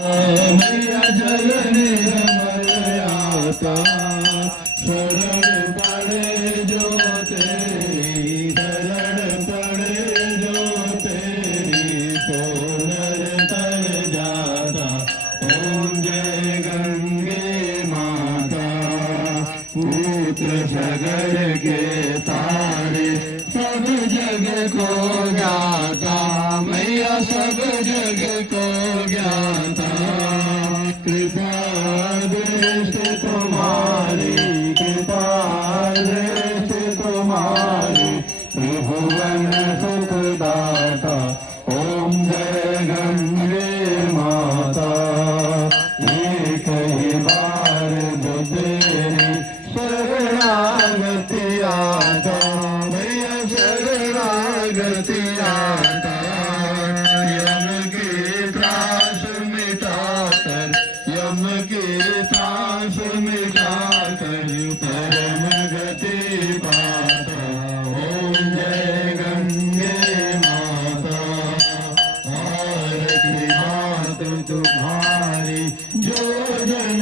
मैया जगने मर्यादा शरण पड़े जो तेरी शरण पड़े जो तेरी सोनर तर जाता। ओम जय गंगे माता पुत्र सगर के तारे सब जग को ज्ञाता। मैया सब जग को ज्ञाता। कृपा दृष्टि तुम्हारी कृपा दृष्टि तुम्हारी त्रिभुवन सुखदाता। ओम जय गंगे माता एक ही बार जो तेरी शरणागति आता। मैया शरणागति आता। यम के त्रास मिटाकर यम के त्रास मिटाकर परम गति पाता। ओम जय गंगे माता आरती मात तुम्हारी जो जन